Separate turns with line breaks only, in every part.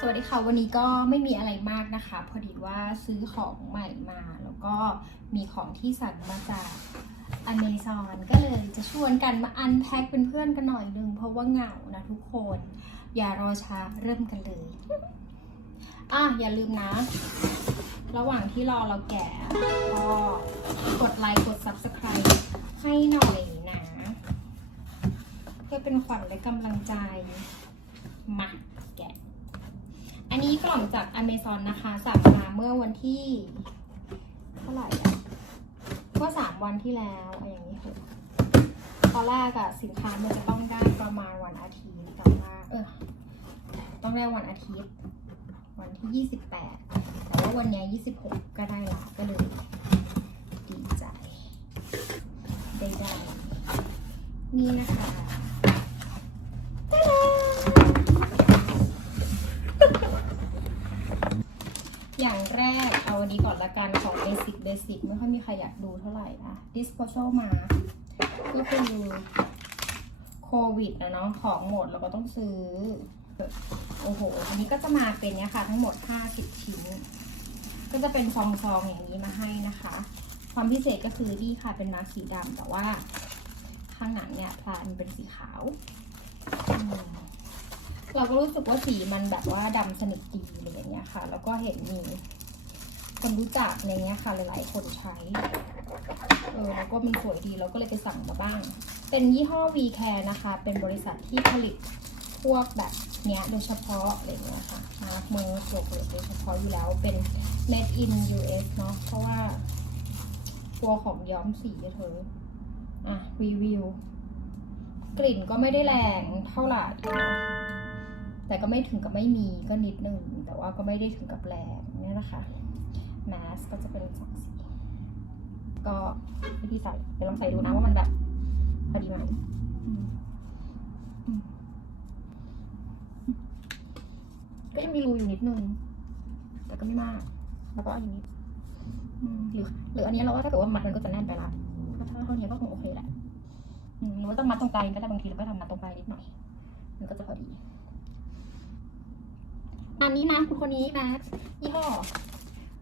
สวัสดีค่ะ วันนี้ก็ไม่มีอะไรมากนะคะ พอดีว่าซื้อของใหม่มา แล้วก็มีของที่สั่งมาจากอเมซอนก็เลยจะชวนกันมาอันแพ็คเป็นเพื่อนกันหน่อยนึง เพราะว่าเหงานะทุกคน อย่ารอช้าเริ่มกันเลย อะ อย่าลืมนะ ระหว่างที่รอเราแกะก็กดไลค์กด subscribe ให้หน่อยนะเพื่อเป็นขวัญและกำลังใจมา ล่องจาก Amazon นะคะ สั่งมาเมื่อวันที่ เท่าไหร่อะเมื่อสามวันที่แล้วอะไรอย่างนี้คือตอนแรกอะสินค้ามันจะต้องได้ประมาณวันอาทิตย์แต่ว่าเออต้องได้วันอาทิตย์ วันที่ยี่สิบแปดแต่ว่าวันเนี้ยี่สิบหกก็ได้ละก็เลยดีใจได้ได้นี่นะคะ อย่างแรกเอาวั นนี้ก่อนละกันของเบสิกเบสิกไม่ค่อยมีใครอยากดูเท่าไหร่นะ disposal mask ก็คือโควิดนะเนาะของหมดเราก็ต้องซื้อ โอ้โห อันนี้ก็จะมาเป็นเนี้ยค่ะ ทั้งหมด 50 ชิ้น ก็จะเป็นซองๆ อย่างนี้มาให้นะคะ ความพิเศษก็คือนี่ค่ะเป็นมาสก์สีดำแต่ว่าข้างหลังเนี่ยพลานเป็นสีขาว เราก็รู้สึกว่าสีมันแบบว่าดำสนิทดีอะไรอย่างเงี้ยค่ะ แล้วก็เห็นมี คนรู้จักอะไรเงี้ยค่ะหลายๆ คนใช้ เออแล้วก็มันสวยดีเราก็เลยไปสั่งมาบ้าง เป็นยี่ห้อ V Care นะคะ เป็นบริษัทที่ผลิตพวกแบบเนี้ยโดยเฉพาะอะไรเงี้ยค่ะมาร์คมือตัวเปิดโดยเฉพาะอยู่แล้วเป็น made in US เนาะเพราะว่ากลัวของย้อมสีอะเธออะรีวิวกลิ่นก็ไม่ได้แรงเท่าไหร่แต่ก็ไม่ถึงกับไม่มีก็นิดนึง แต่ว่าก็ไม่ได้ถึงกับแรงเนี่ยนะคะ แมสก็จะเป็นสองสีก็วิธีใส่เดี๋ยวลองใส่ดูนะว่ามันแบบพอดีไหมก็ยังมีรูอยู่นิดนึง แต่ก็ไม่มาก แล้วก็อย่างนี้หรือหรืออันนี้เราว่าถ้าเกิดว่ามัดมันก็จะแน่นไปละถ้าเท่านี้ก็คงโอเคแหละหรือว่าต้องมัดตรงกลางก็ได้บางทีเราก็ทำมัดตรงกลางนิดหน่อย มันก็จะพอดี อันนี้นะคุณคนนี้แม็กซ์ยี่ห้อ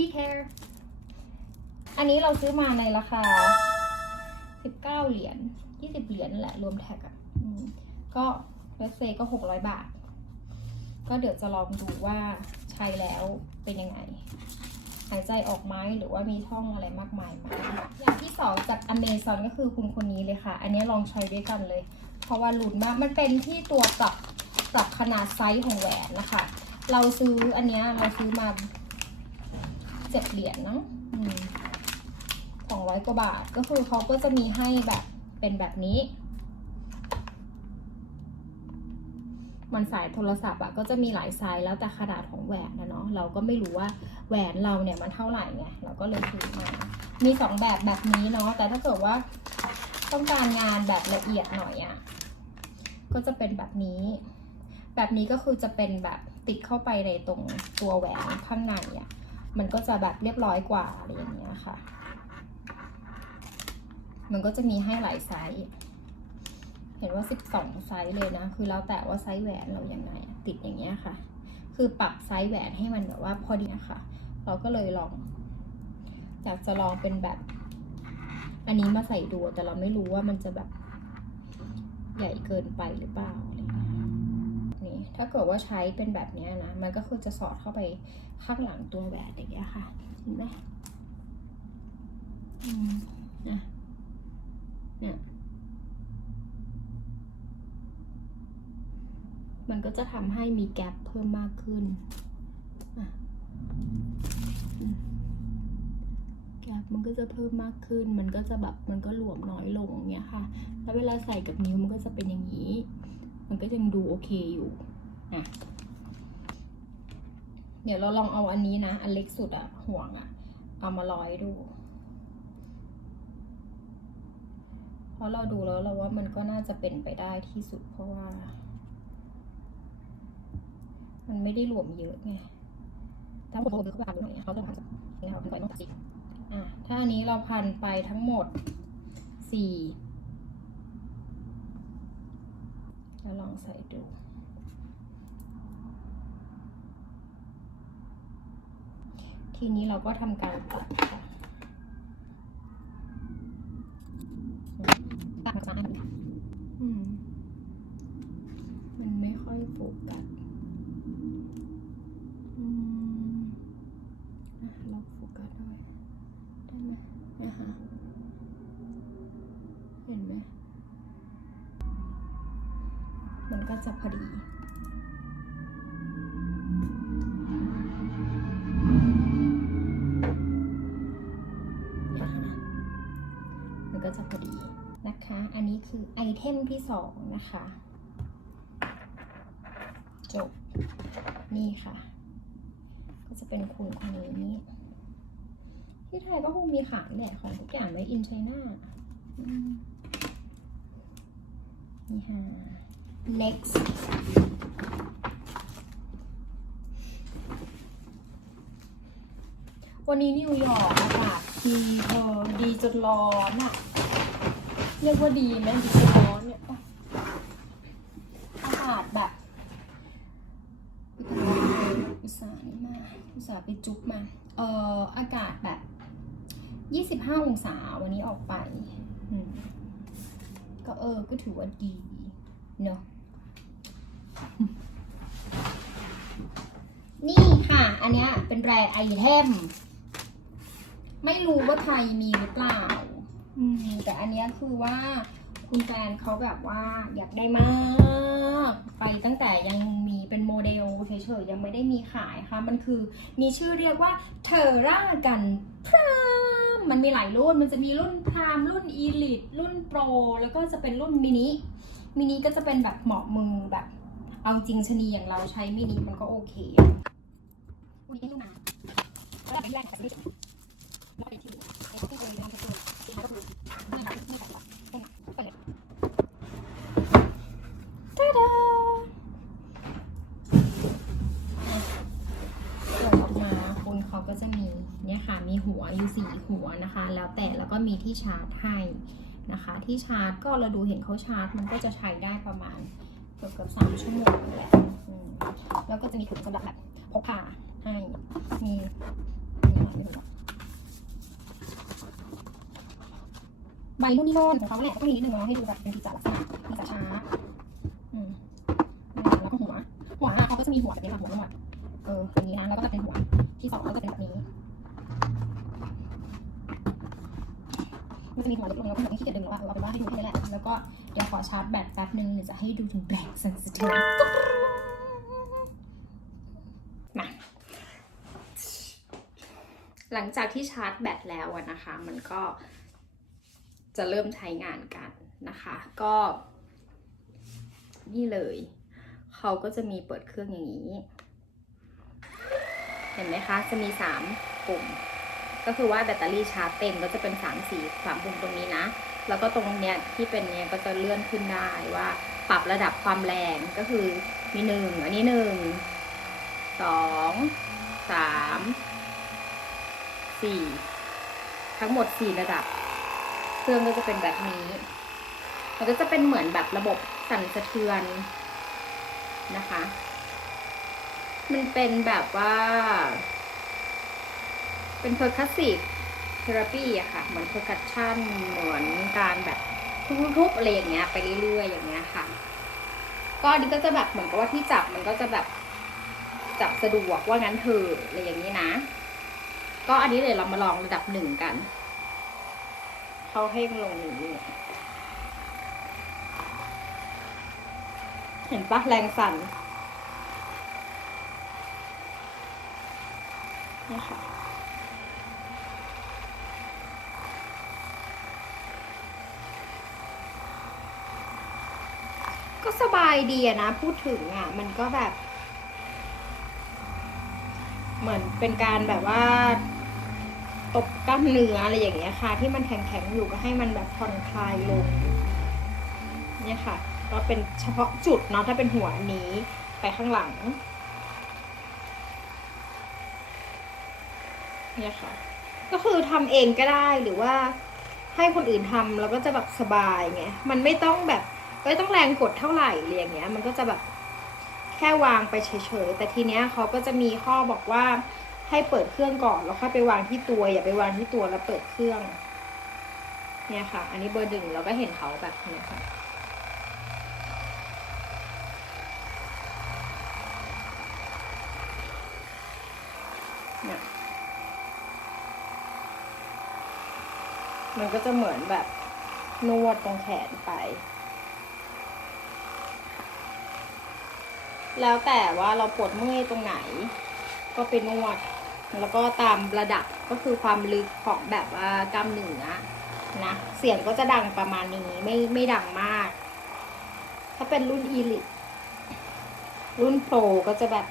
We Care อันนี้เราซื้อมาในราคา 19 เหรียญ 20 เหรียญแหละรวมแท็กอะก็เลสเซก็ 600 บาท ก็เดี๋ยวจะลองดูว่าใช้แล้วเป็นยังไง หายใจออกไหมหรือว่ามีช่องอะไรมากมายไหมอย่างที่สองจาก Amazon ก็คือคุณคนนี้เลยค่ะ อันนี้ลองใช้ด้วยกันเลย เพราะว่าลุ้นมาก มันเป็นที่ตัวปรับปรับขนาดไซส์ของแหวนนะคะ เราซื้ออันนี้เราซื้อมา เจ็ดเหรียญเนาะสองร้อยกว่าบาท ก็คือเขาก็จะมีให้แบบเป็นแบบนี้ มันสายโทรศัพท์อะก็จะมีหลายไซส์แล้วแต่ขนาดของแหวนนะเนาะ เราก็ไม่รู้ว่าแหวนเราเนี่ยมันเท่าไหร่ไง เราก็เลยซื้อมา มีสองแบบแบบนี้เนาะ แต่ถ้าเกิดว่าต้องการงานแบบละเอียดหน่อยอะก็จะเป็นแบบนี้ แบบนี้ก็คือจะเป็นแบบติดเข้าไปในตรงตัวแหวนข้างในอะ มันก็จะแบบเรียบร้อยกว่าอะไรอย่างเงี้ยค่ะ มันก็จะมีให้หลายไซส์ เห็นว่า 12 ไซส์เลยนะ คือแล้วแต่ว่าไซส์แหวนเรายังไง ติดอย่างเงี้ยค่ะ คือปรับไซส์แหวนให้มันแบบว่าพอดีนะคะเราก็เลยลองอยากจะลองเป็นแบบ อันนี้มาใส่ดูแต่เราไม่รู้ว่ามันจะแบบใหญ่เกินไปหรือเปล่า ถ้าเกิดว่าใช้เป็นแบบนี้นะ มันก็คือจะสอดเข้าไปข้างหลังตัวแหวนอย่างเงี้ยค่ะ เห็นไหมอืมนะเนี่ยมันก็จะทำให้มีแกลบเพิ่มมากขึ้น แกลบมันก็จะเพิ่มมากขึ้น มันก็จะแบบมันก็หลวมน้อยลงเงี้ยค่ะ แล้วเวลาใส่กับนิ้วมันก็จะเป็นอย่างนี้ มันก็ยังดูโอเคอยู่ อะเดี๋ยวเราลองเอาอันนี้นะ อันเล็กสุดอะห่วงอะเอามาร้อยดู เพราะเราดูแล้วเราว่ามันก็น่าจะเป็นไปได้ที่สุดเพราะว่า มันไม่ได้รวมเยอะไง ถ้าหมดโทรเข้าไปหน่อยเขาจะพันเราพันไปต้องจากสิอะถ้าอันนี้เราพันไปทั้งหมดสี่แล้วลองใส่ดู ทีนี้เราก็ทำการตัดค่ะตัดมาจากอันมันไม่ค่อยโฟกัสอืมอะเราโฟกัสด้วยได้ไหมนะคะเห็นไหมมันก็จะพอดี ก็จะพอดีนะคะ อันนี้คือไอเทมที่สองนะคะ จบ นี่ค่ะ ก็จะเป็นคุณคนนี้ ที่ไทยก็คงมีขายแหละของทุกอย่างไว้อินไชน่านี่ค่ะ next วันนี้นิวยอร์กอากาศดีเออดีจนร้อนอะ เรียกว่าดีไหมดีร้อนเนี่ยอากาศแบบอุตส่าห์นี่มาอุตส่าห์ไปจุ๊บมา เอ่ออากาศแบบ25องศาวันนี้ออกไปก็เออ ก็ถือว่าดี เนอะนี่ค่ะ อันเนี้ยเป็นแรไอเทม ไม่รู้ว่าไทยมีหรือเปล่า อืมแต่อันเนี้ยคือว่าคุณแฟนเขาแบบว่าอยากได้มาก ไปตั้งแต่ยังมีเป็นโมเดลเฉยๆยังไม่ได้มีขายค่ะ มันคือมีชื่อเรียกว่าเทอร่ากันพรามมันมีหลายรุ่นมันจะมีรุ่นพรามรุ่นอีลิทรุ่นโปร แล้วก็จะเป็นรุ่นมินิมินิก็จะเป็นแบบเหมาะมือแบบ เอาจริงชะนีอย่างเราใช้มินิมันก็โอเควันนี้ลูกมาแล้วแบบแรกๆแบบนี้แล้วไปที่ไอ้ที่เลยทำเป็นตัว เขาก็คืออกมาคุณเขาก็จะมีเนี่ยค่ะมีหัวอยู่สีหัวนะคะ แล้วแต่แล้วก็มีที่ชาร์จให้นะคะ ที่ชาร์จก็เราดูเห็นเขาชาร์จ มันก็จะใช้ได้ประมาณเกือบเกือบสามชั่วโมงแหละแล้วก็จะมีถุงสำหรับแบบพกพาให้มีมีอะไรไม่รู้หรอก ใบนู่นนี่โน่นของเขาแหละก็มีนิดนึงเนาะให้ดูแบบเป็นกิจลักษณะมีกระช้าอืมแล้วก็หัว หัวเขาก็จะมีหัวแบบนี้ค่ะหัวนวดเออแบบนี้นะแล้วก็จะเป็นหัวที่สองก็จะเป็นแบบนี้มันจะมีหัวเล็กๆแล้วก็หัวที่ขี้เกียจดึงแล้วอะเราไปว่าให้ดูแค่นี้แหละแล้วก็เดี๋ยวขอชาร์จแบตแป๊บนึงเดี๋ยวจะให้ดูถึงแบตเซนซิทีฟมาหลังจากที่ชาร์จแบตแล้วนะคะ มันก็ จะเริ่มใช้งานกันนะคะ ก็ นี่เลย เขาก็จะมีเปิดเครื่องอย่างนี้ เห็นไหมคะ จะมีสามปุ่ม ก็คือว่าแบตเตอรี่ชาร์จเต็มก็จะเป็นสามสีสามปุ่มตรงนี้นะ แล้วก็ตรงเนี้ยที่เป็นเนี้ยก็จะเลื่อนขึ้นได้ว่าปรับระดับความแรงก็คือมีหนึ่งอันนี้หนึ่งสองสามสี่ทั้งหมดสี่ระดับ เครื่องก็จะเป็นแบบนี้ มันก็จะเป็นเหมือนแบบระบบสั่นสะเทือนนะคะ มันเป็นแบบว่า เป็น percussive therapy อะค่ะ เหมือน percussion เหมือนการแบบทุบๆอะไรอย่างเงี้ย ไปเรื่อยๆอย่างเงี้ยค่ะ ก็อันนี้ก็จะแบบเหมือนกับว่าที่จับมันก็จะแบบจับสะดวกว่างั้นเถอะอะไรอย่างนี้นะ ก็อันนี้เลยเรามาลองระดับหนึ่งกัน เขาให้ลงอย่างนี้เห็นปะแรงสั่นนี่ค่ะก็สบายดีอะนะ พูดถึงอะมันก็แบบ เหมือนเป็นการแบบว่า ตบกล้ามเนื้ออะไรอย่างเงี้ยค่ะ ที่มันแข็งๆอยู่ก็ให้มันแบบผ่อนคลายลงเนี่ยค่ะ ก็เป็นเฉพาะจุดเนาะถ้าเป็นหัวนี้ไปข้างหลังเนี่ยค่ะ ก็คือทำเองก็ได้หรือว่าให้คนอื่นทำแล้วก็จะแบบสบายไงมันไม่ต้องแบบไม่ต้องแรงกดเท่าไหร่อะไรอย่างเงี้ย มันก็จะแบบแค่วางไปเฉยๆแต่ทีเนี้ยเขาก็จะมีข้อบอกว่า ให้เปิดเครื่องก่อนแล้วค่อยไปวางที่ตัวอย่าไปวางที่ตัวแล้วเปิดเครื่อง เนี่ยค่ะ อันนี้เบอร์หนึ่งเราก็เห็นเขาแบบเนี้ยค่ะเนี่ยมันก็จะเหมือนแบบนวดตรงแขนไป แล้วแต่ว่าเราปวดเมื่อยตรงไหน ก็ไปนวด แล้วก็ตามระดับก็คือความลึกของแบบว่ากล้ามเนื้อนะเสียงก็จะดังประมาณนี้ไม่ไม่ดังมาก ถ้าเป็นรุ่นอีลิรุ่นโปรก็จะแบบ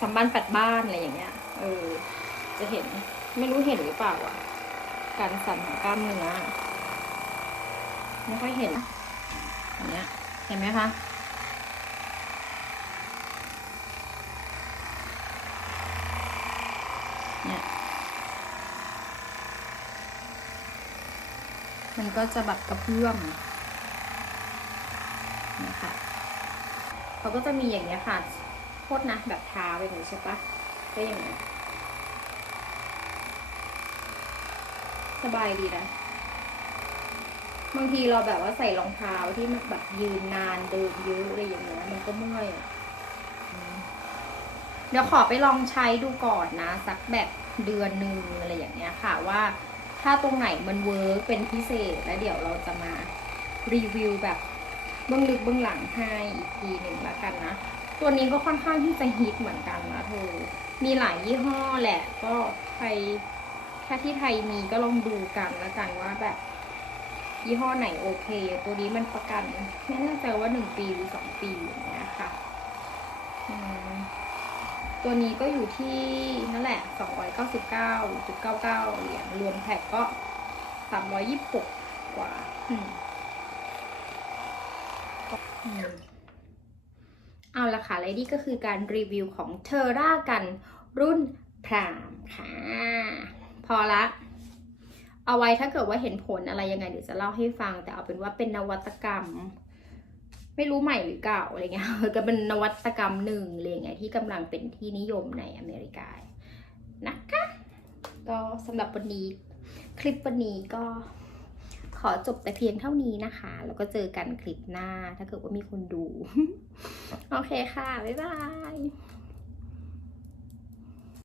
สัมบันปัดบ้านอะไรอย่างเงี้ย เออ จะเห็นไม่รู้เห็นหรือเปล่าอะ การสั่นของกล้ามเนื้อไม่ค่อยเห็นอย่างเงี้ย เห็นไหมคะ มันก็จะแบบกระเพื่อมนะคะเขาก็จะมีอย่างเงี้ยค่ะโทษนะแบบทาไปอย่างนี้ใช่ปะก็อย่างเงี้ยสบายดีนะบางทีเราแบบว่าใส่รองเท้าที่มันแบบยืนนานเดินเยอะอะไรอย่างเงี้ยมันก็เมื่อยเดี๋ยวขอไปลองใช้ดูก่อนนะ สักแบบเดือนหนึ่งอะไรอย่างเงี้ยค่ะว่า ถ้าตรงไหนมันเวิร์กเป็นพิเศษ แล้วเดี๋ยวเราจะมารีวิวแบบเบื้องลึกเบื้องหลังให้อีกทีหนึ่งล้วกันนะ ตัวนี้ก็ค่อนข้างที่จะฮิตเหมือนกันนะเธอ มีหลายยี่ห้อแหละ ก็ใครถ้าที่ไทยมีก็ลองดูกันล้วกันว่าแบบยี่ห้อไหนโอเค ตัวนี้มันประกัน ไม่แน่ใจว่าหนึ่งปีหรือสองปีอย่างเงี้ยค่ะ อืม ตัวนี้ก็อยู่ที่นั่นแหละสองร้อยเก้าสิบเก้าจุดเก้าเก้าเหรียญรวมแท็กก็สามร้อยยี่สิบหกกว่าอืมอืมเอาละค่ะและนี่ก็คือการรีวิวของเทอร่ากันรุ่นพรามค่ะ พอละเอาไว้ถ้าเกิดว่าเห็นผลอะไรยังไงเดี๋ยวจะเล่าให้ฟัง แต่เอาเป็นว่าเป็นนวัตกรรม ไม่รู้ใหม่หรือเก่าอะไรเงี้ยก็เป็นนวัตกรรมหนึ่งอะไรเงี้ยที่กำลังเป็นที่นิยมในอเมริกานะคะ ก็สำหรับวันนี้คลิปวันนี้ก็ขอจบแต่เพียงเท่านี้นะคะ แล้วก็เจอกันคลิปหน้าถ้าเกิดว่ามีคนดู โอเคค่ะ บ๊ายบาย